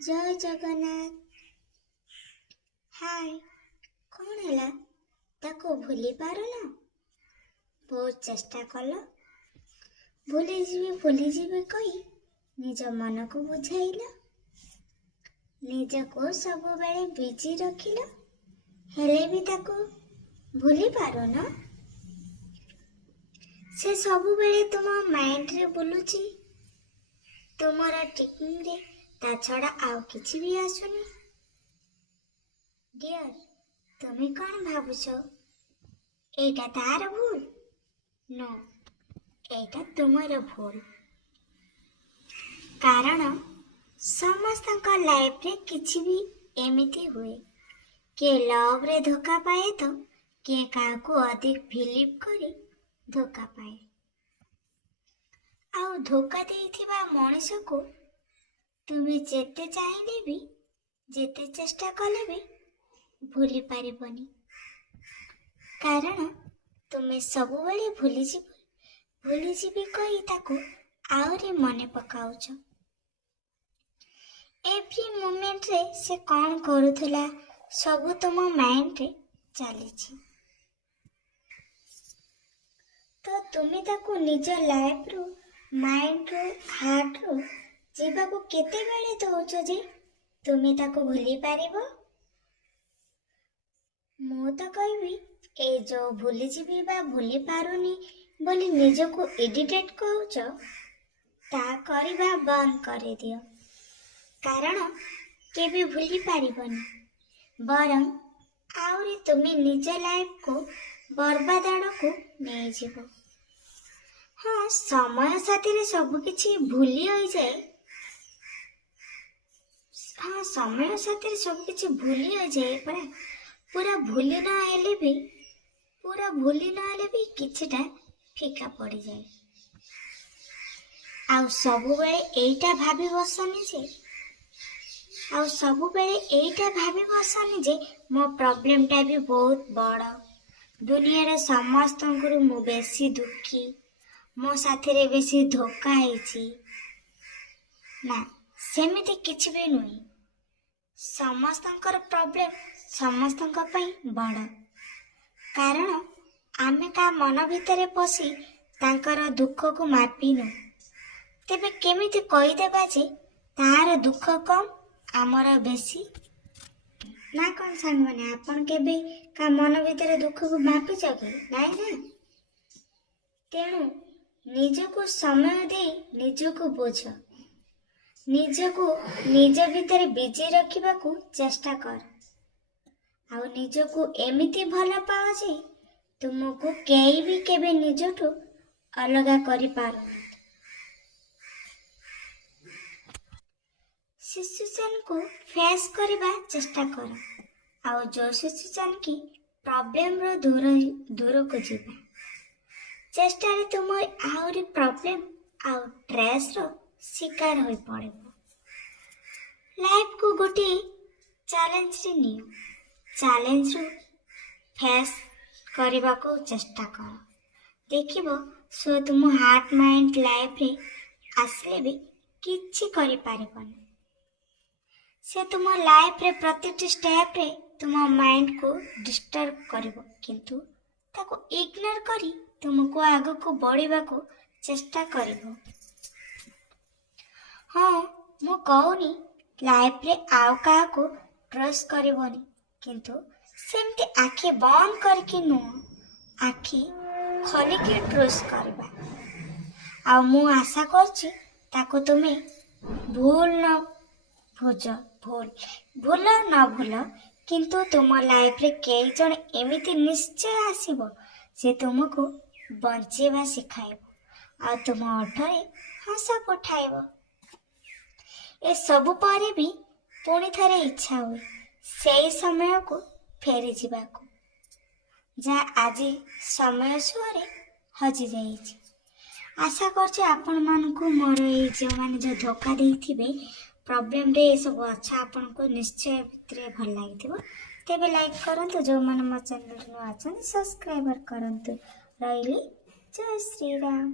जय जगन्नाथ। हाय, कौन है ताको भूली पारुन? बहुत चेष्टा कल भूली जीवी कही निज मन को बुझाइल, निज को सब बेले बिजी रखिल, हेले भी ताको भूली पारुन। से सब बेले तुम माइंड रे बुलुची, तुमरा टिकिंग रे ता छड़ा आउ किछि भी आसुनी। डियर, तुमे कौन भावुछ? एटा तार भूल? नो, एटा तुमर भूल। कारण समस्त लाइफ रे किछि भी एमिति हुए। के लव रे धोखा पाए तो के काको अधिक बिलीव करी धोखा पाए। आउ धोखा देइथिबा मनुष्य को तुमे जेते चाहिले भी, जेते चेष्टा कले भी भूली पारिबनी। कारण तुमे सबुबेले भूली जीवी कही ताको आउरी मने पकाउछ। एवरी मोमेंट रे से कौन करुथला सबु तुम माइंड रे चलीछि। तो तुमे ताको निज लाइफ रो, माइंड रो, हार्ट रो जीवाको केते बेले दउछ जे तुमे ताको भूली पारिबो? मु तो कहबी ए जो भूली जीवी बा भूली पारुनी बोली निजको इरिटेट कहउछ, ता करिबा बंद करे दियो। कारण केबे भूली पारिबनी, बरं आउरी तुमे निज लाइफ को बर्बाद आड़को नहीं जीवो। हाँ, समय साथी रे सब किछि भूली होई जाए। हाँ, समय साथी रे सब किछि भूली हो जाए, पर पूरा भूली ना आले भी किछिटा फीका पड़ी जाए। आउ सबुबेले एइटा भाबी बसनी जे मो प्रॉब्लम टा भी बहुत बड़, दुनिया रे समस्त मु बेसी दुखी, मो साथी रे बेसी धोखा हेछि। ना, सेमिति किछि भी नुई। समस्तंकर प्रॉब्लम समस्तंक पई बड़। कारण आमे का मन भितरे पसी तांकर दुख को मापिनु, तेबे केमिति कहि देबा जे तार दुख कम आमर बेसी? ना कौन सांग माने आपन केबे का मन भितरे दुख को मापि जगे नाइ ना। तेणु निजको समय दे निजको बोझ, निजको निज भितरे बिजी रखिबा को चेष्टा कर। आउ निजको एमिति भल पाओ जे तुमको केई भी केबे निजठु अलगा करि पारो। सिचुएशन को फेस करिबा चेष्टा कर। आउ जो सिचुएशन की प्रॉब्लम रो दूर को जीवा चेष्टा रे तुम आउरी प्रॉब्लम आउ स्ट्रेस रो शिकार होई पड़िबो। लाइफ को गोटे चैलेंज रे नियो, चैलेंज रो फेस करबा को चेष्टा कर। देखिबो सो तुम हार्ट माइंड लाइफ रे आसले भी किछि करि पारिबनी। से तुम लाइफ रे प्रतिटी स्टेप रे तुम माइंड को डिस्टर्ब करिबो, किंतु ताको इग्नोर करी तुमको आगो को बढ़िबा को चेष्टा करिबो। हाँ, मु कहूनी लाइफ रे आउ का को ट्रस्ट करिबोनी, किंतु सेमती आखि बंद करके नुह, आखि खोलिके ट्रस्ट करबा। आ मु आशा करछि ताको तुमे भूल न भूल, किंतु तुम लाइफ रे कई जण एमिति निश्चय आसीबो से तुमको बंचेवा सिखाइबो आ तुम ओठरे हस पठाइबो। ए सबु पारे भी पुणी थरे इच्छा हुए सेई समय को फेरी जीवाको, जा आज समय सुअरे हजि जाइछि। आशा करछि आपण मानकु मोर ए जो माने जो धोखा देइथिबे प्रॉब्लम रे सब अच्छा आपन को निश्चय भितरे भल लागिथिबो। तेबे लाइक करंतु, जो मन मो चैनल नु आछन सब्सक्राइबर करंतु। रहिली, जय श्री राम।